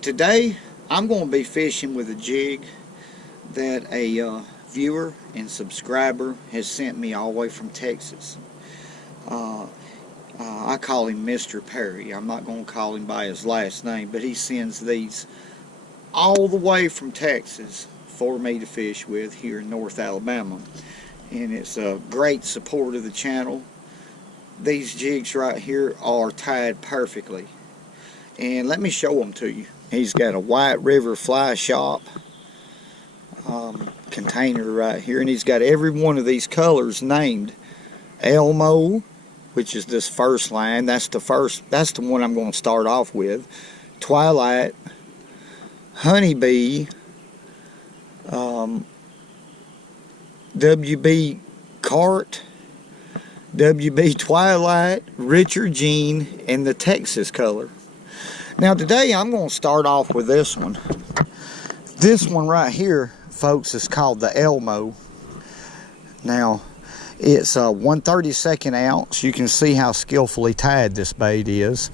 Today I'm going to be fishing with a jig that a viewer and subscriber has sent me all the way from Texas. I call him Mr. Perry. I'm not going to call him by his last name, but he sends these all the way from Texas for me to fish with here in North Alabama. And it's a great support of the channel. These jigs right here are tied perfectly. And let me show them to you. He's got a White River Fly Shop container right here, and he's got every one of these colors named. Elmo, which is this first line, that's the one I'm going to start off with. Twilight, Honeybee, WB Cart, WB Twilight, Richardgen, and the Texas color. Now today I'm going to start off with this one. This one right here, folks, is called the Elmo. Now it's a 1/32 ounce. You can see how skillfully tied this bait is.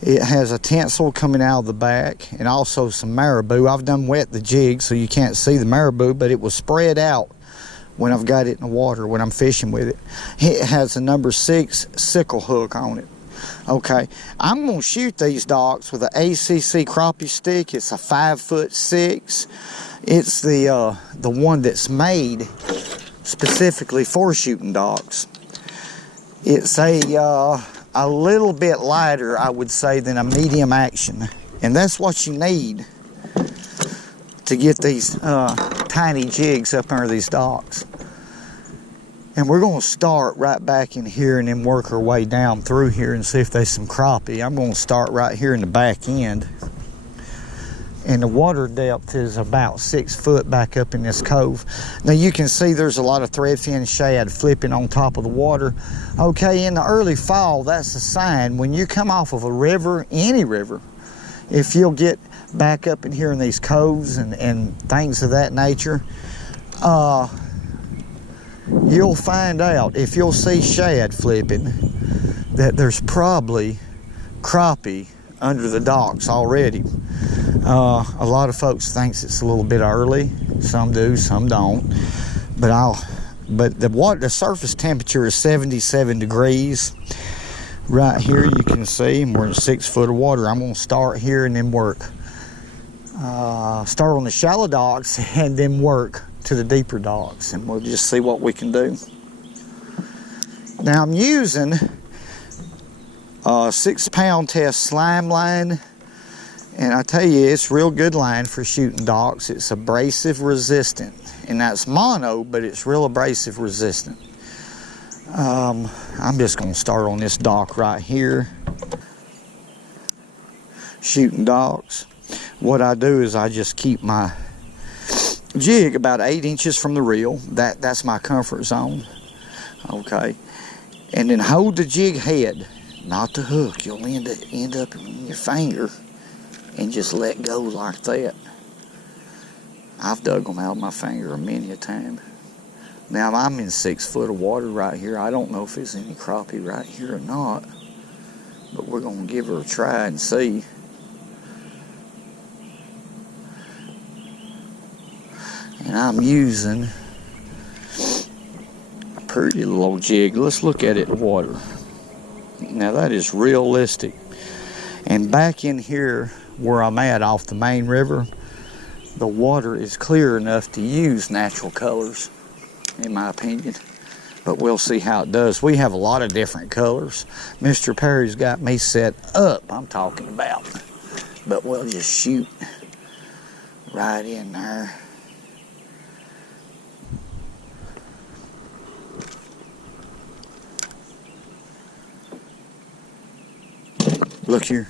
It has a tinsel coming out of the back and also some marabou. I've done wet the jig so you can't see the marabou, but it was spread out when I've got it in the water when I'm fishing with it. It has a number 6 sickle hook on it. Okay, I'm going to shoot these docks with an ACC Crappie Stix. It's a 5'6". It's the one that's made specifically for shooting docks. It's a little bit lighter, I would say, than a medium action, and that's what you need to get these tiny jigs up under these docks. And we're going to start right back in here and then work our way down through here and see if there's some crappie. I'm going to start right here in the back end. And the water depth is about 6 foot back up in this cove. Now you can see there's a lot of threadfin shad flipping on top of the water. Okay, in the early fall, that's a sign when you come off of a river, any river, if you'll get back up in here in these coves and things of that nature, you'll find out, if you'll see shad flipping, that there's probably crappie under the docks already. A lot of folks thinks it's a little bit early. Some do, some don't. But the surface temperature is 77 degrees. Right here you can see, and we're in 6 foot of water. I'm going to start here and then work. Start on the shallow docks and then work to the deeper docks, and we'll just see what we can do. Now I'm using a 6-pound test slime line, and I tell you, it's real good line for shooting docks. It's abrasive resistant, and that's mono, but it's real abrasive resistant. I'm just going to start on this dock right here, shooting docks. What I do is I just keep my jig about 8 inches from the reel. That's my comfort zone. Okay, and then hold the jig head, not the hook. You'll end up in your finger, and just let go like that. I've dug them out of my finger many a time. Now I'm in 6 foot of water right here. I don't know if there's any crappie right here or not, but we're gonna give her a try and see. And I'm using a pretty little old jig. Let's look at it in the water. Now that is realistic. And back in here where I'm at off the main river, the water is clear enough to use natural colors, in my opinion. But we'll see how it does. We have a lot of different colors. Mr. Perry's got me set up, I'm talking about. But we'll just shoot right in there. Look here.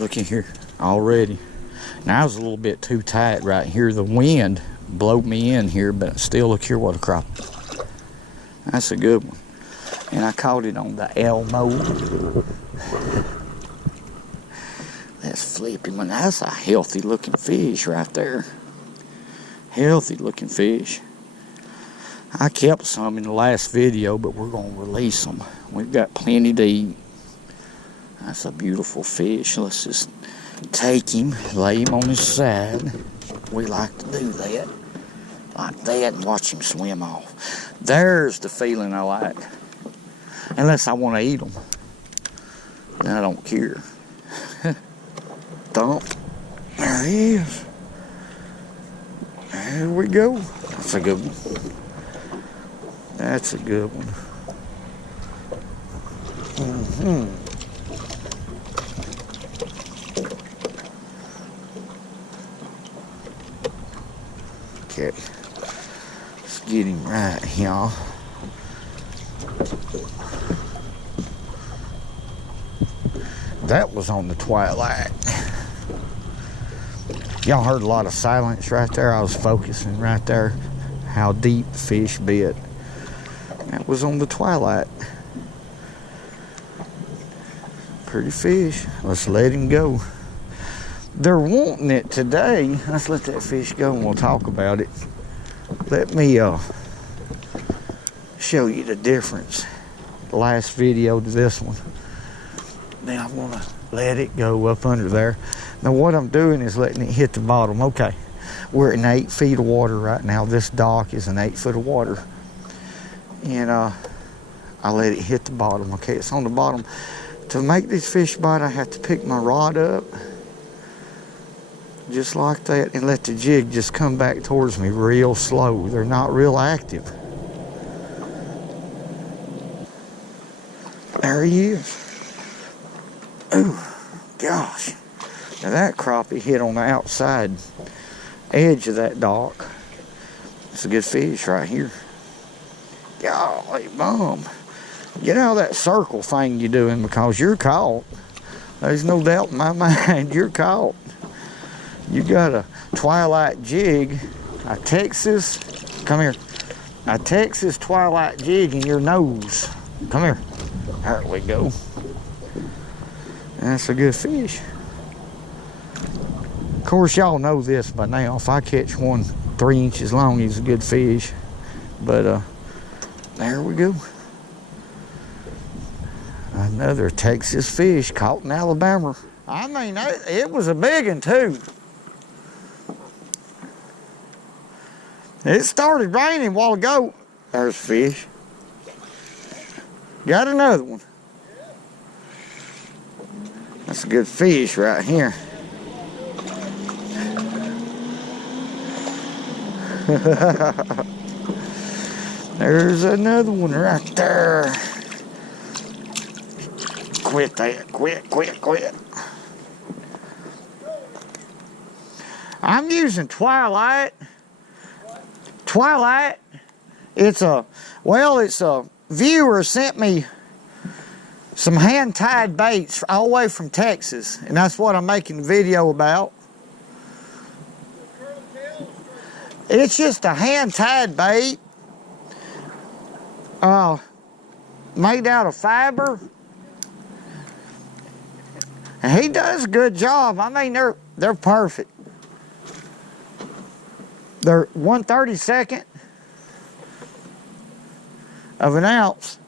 Look in here already. Now I was a little bit too tight right here. The wind blowed me in here, but still, look here, what a crappie. That's a good one. And I caught it on the Elmo. That's flipping one. That's a healthy looking fish right there. Healthy looking fish. I kept some in the last video, but we're going to release them. We've got plenty to eat. That's a beautiful fish. Let's just take him, lay him on his side. We like to do that. Like that, and watch him swim off. There's the feeling I like. Unless I want to eat them. Then I don't care. Thump. There he is. There we go. That's a good one. That's a good one. Okay. Let's get him right here. That was on the twilight. Y'all heard a lot of silence right there. I was focusing right there how deep the fish bit. That was on the twilight. Pretty fish. Let's let him go. They're wanting it today. Let's let that fish go and we'll talk about it. Let me show you the difference. The last video to this one. Then I'm gonna let it go up under there. Now what I'm doing is letting it hit the bottom. Okay, we're in 8 feet of water right now. This dock is in 8 foot of water. And I let it hit the bottom. Okay, it's on the bottom. To make this fish bite, I have to pick my rod up. Just like that, and let the jig just come back towards me real slow. They're not real active. There he is. Oh, gosh. Now that crappie hit on the outside edge of that dock. It's a good fish right here. Golly bum. Get out of that circle thing you're doing because you're caught. There's no doubt in my mind you're caught. You got a twilight jig, a Texas, come here, a Texas twilight jig in your nose. Come here. There we go. That's a good fish. Of course, y'all know this by now. If I catch one 3 inches long, he's a good fish. But there we go. Another Texas fish caught in Alabama. I mean, it was a big one too. It started raining a while ago. There's fish. Got another one. That's a good fish right here. There's another one right there. Quit that. Quit. I'm using Twilight. It's a viewer sent me some hand-tied baits all the way from Texas, and that's what I'm making the video about. It's just a hand-tied bait made out of fiber, and he does a good job. I mean, they're perfect. They're 1/32 of an ounce.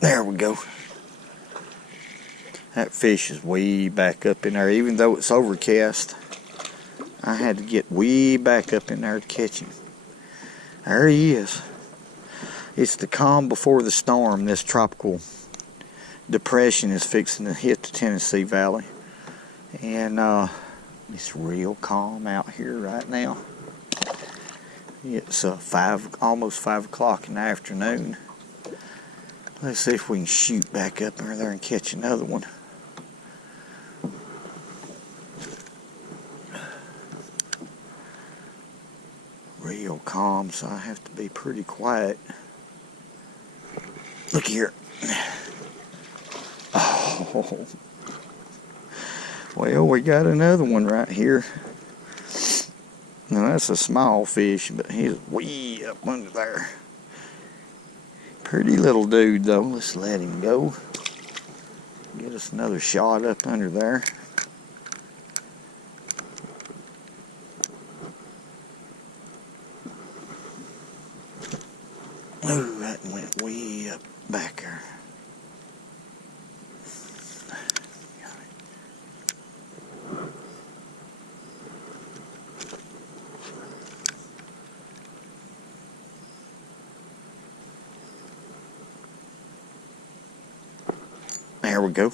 There we go. That fish is way back up in there. Even though it's overcast, I had to get way back up in there to catch him. There he is. It's the calm before the storm. This tropical depression is fixing to hit the Tennessee Valley. And it's real calm out here right now. It's almost 5 o'clock in the afternoon. Let's see if we can shoot back up there and catch another one. Real calm, so I have to be pretty quiet. Look here. Oh. Well, we got another one right here. Now that's a small fish, but he's way up under there. Pretty little dude though. Let's let him go. Get us another shot up under there. that went way up back there. There we go.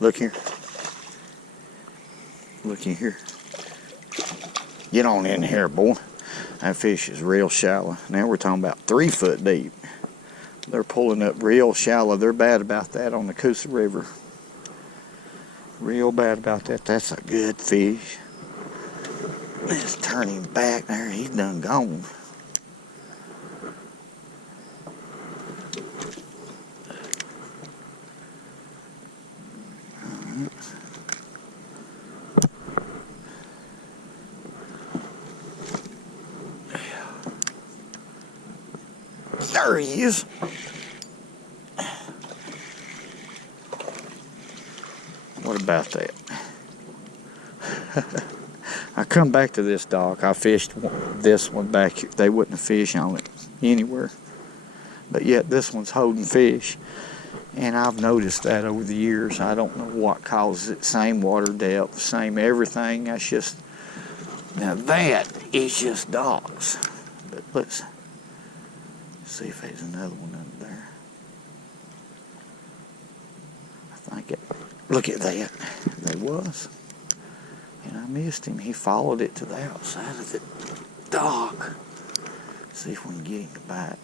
Look here. Looky here. Get on in here, boy. That fish is real shallow. Now we're talking about 3 foot deep. They're pulling up real shallow. They're bad about that on the Coosa River. Real bad about that. That's a good fish. Let's turn him back there. He's done gone. There he is. What about that? I come back to this dock. I fished this one back here. They wouldn't have fished on it anywhere. But yet this one's holding fish. And I've noticed that over the years. I don't know what causes it. Same water depth, same everything. That's just, now that is just docks. But let's see if there's another one under there. I think it, look at that. There was. And I missed him. He followed it to the outside of the dock. See if we can get him to bite.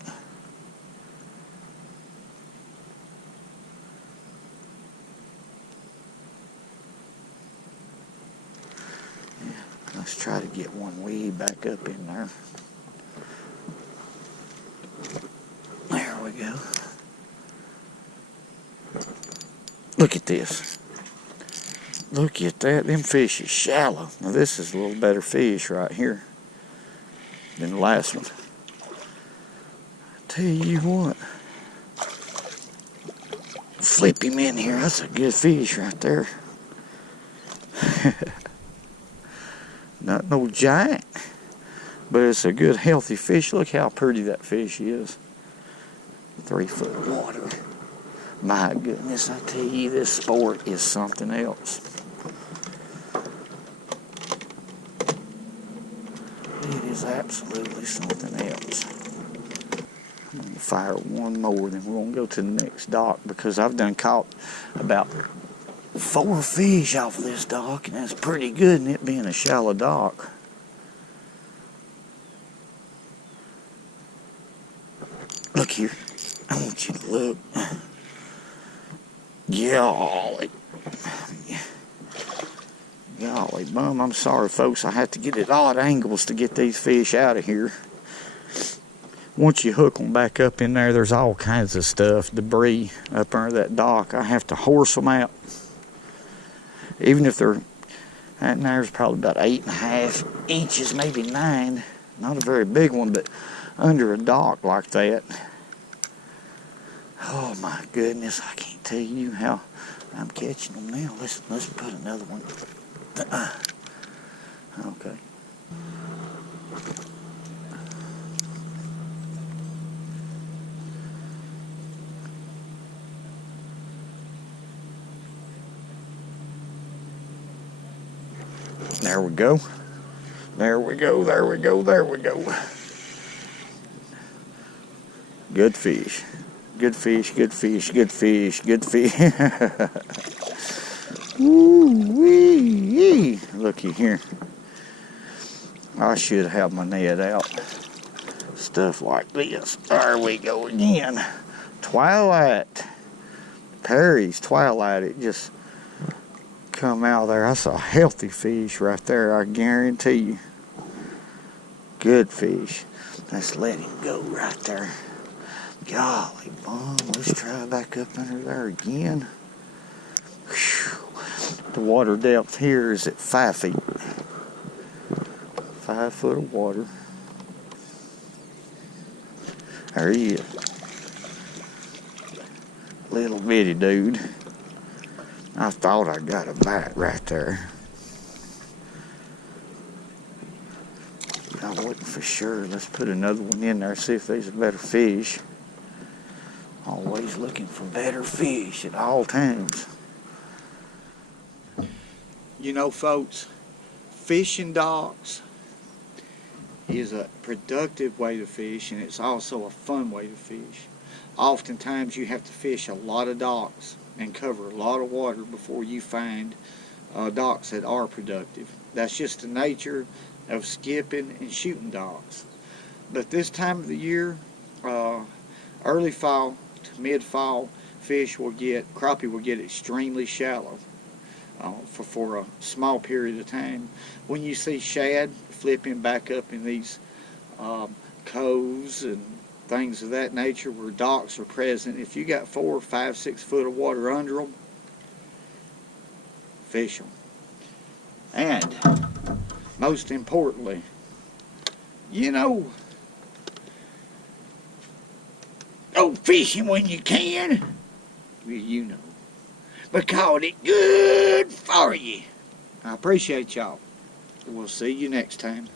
Yeah, let's try to get one way back up in there. There we go. Look at this. Look at that. Them fish is shallow. Now this is a little better fish right here than the last one. I tell you what. Flip him in here. That's a good fish right there. Not no giant, but it's a good healthy fish. Look how pretty that fish is. 3 foot water. My goodness, I tell you, this sport is something else. It is absolutely something else. I'm going to fire one more, then we're going to go to the next dock because I've done caught about 4 fish off of this dock, and that's pretty good in it being a shallow dock. Look here. I want you to look. Golly. Golly bum, I'm sorry folks, I have to get at odd angles to get these fish out of here. Once you hook them back up in there, there's all kinds of stuff, debris up under that dock. I have to horse them out. Even if they're, that there's probably about 8.5 inches, maybe 9. Not a very big one, but under a dock like that. Oh my goodness, I can't tell you how I'm catching them now. Let's put another one. Okay. There we go. There we go, there we go, there we go. Good fish. Good fish, good fish, good fish, good fish. Woo-wee. Looky here. I should have my net out. Stuff like this. There we go again. Twilight. Perry's Twilight. It just come out there. That's a healthy fish right there, I guarantee you. Good fish. Let's let him go right there. Golly bum, let's try back up under there again. Whew. The water depth here is at 5 feet. 5 foot of water. There he is. Little bitty dude. I thought I got a bite right there. I wasn't for sure. Let's put another one in there, see if there's a better fish. Always looking for better fish at all times. You know, folks, fishing docks is a productive way to fish, and it's also a fun way to fish. Oftentimes you have to fish a lot of docks and cover a lot of water before you find docks that are productive. That's just the nature of skipping and shooting docks. But this time of the year, early fall to mid-fall, crappie will get extremely shallow for a small period of time. When you see shad flipping back up in these coves and things of that nature where docks are present, if you got 4, 5, 6 foot of water under them, fish them. And most importantly, you know, go fishing when you can. Well, you know, because it's good for you. I appreciate y'all. We'll see you next time.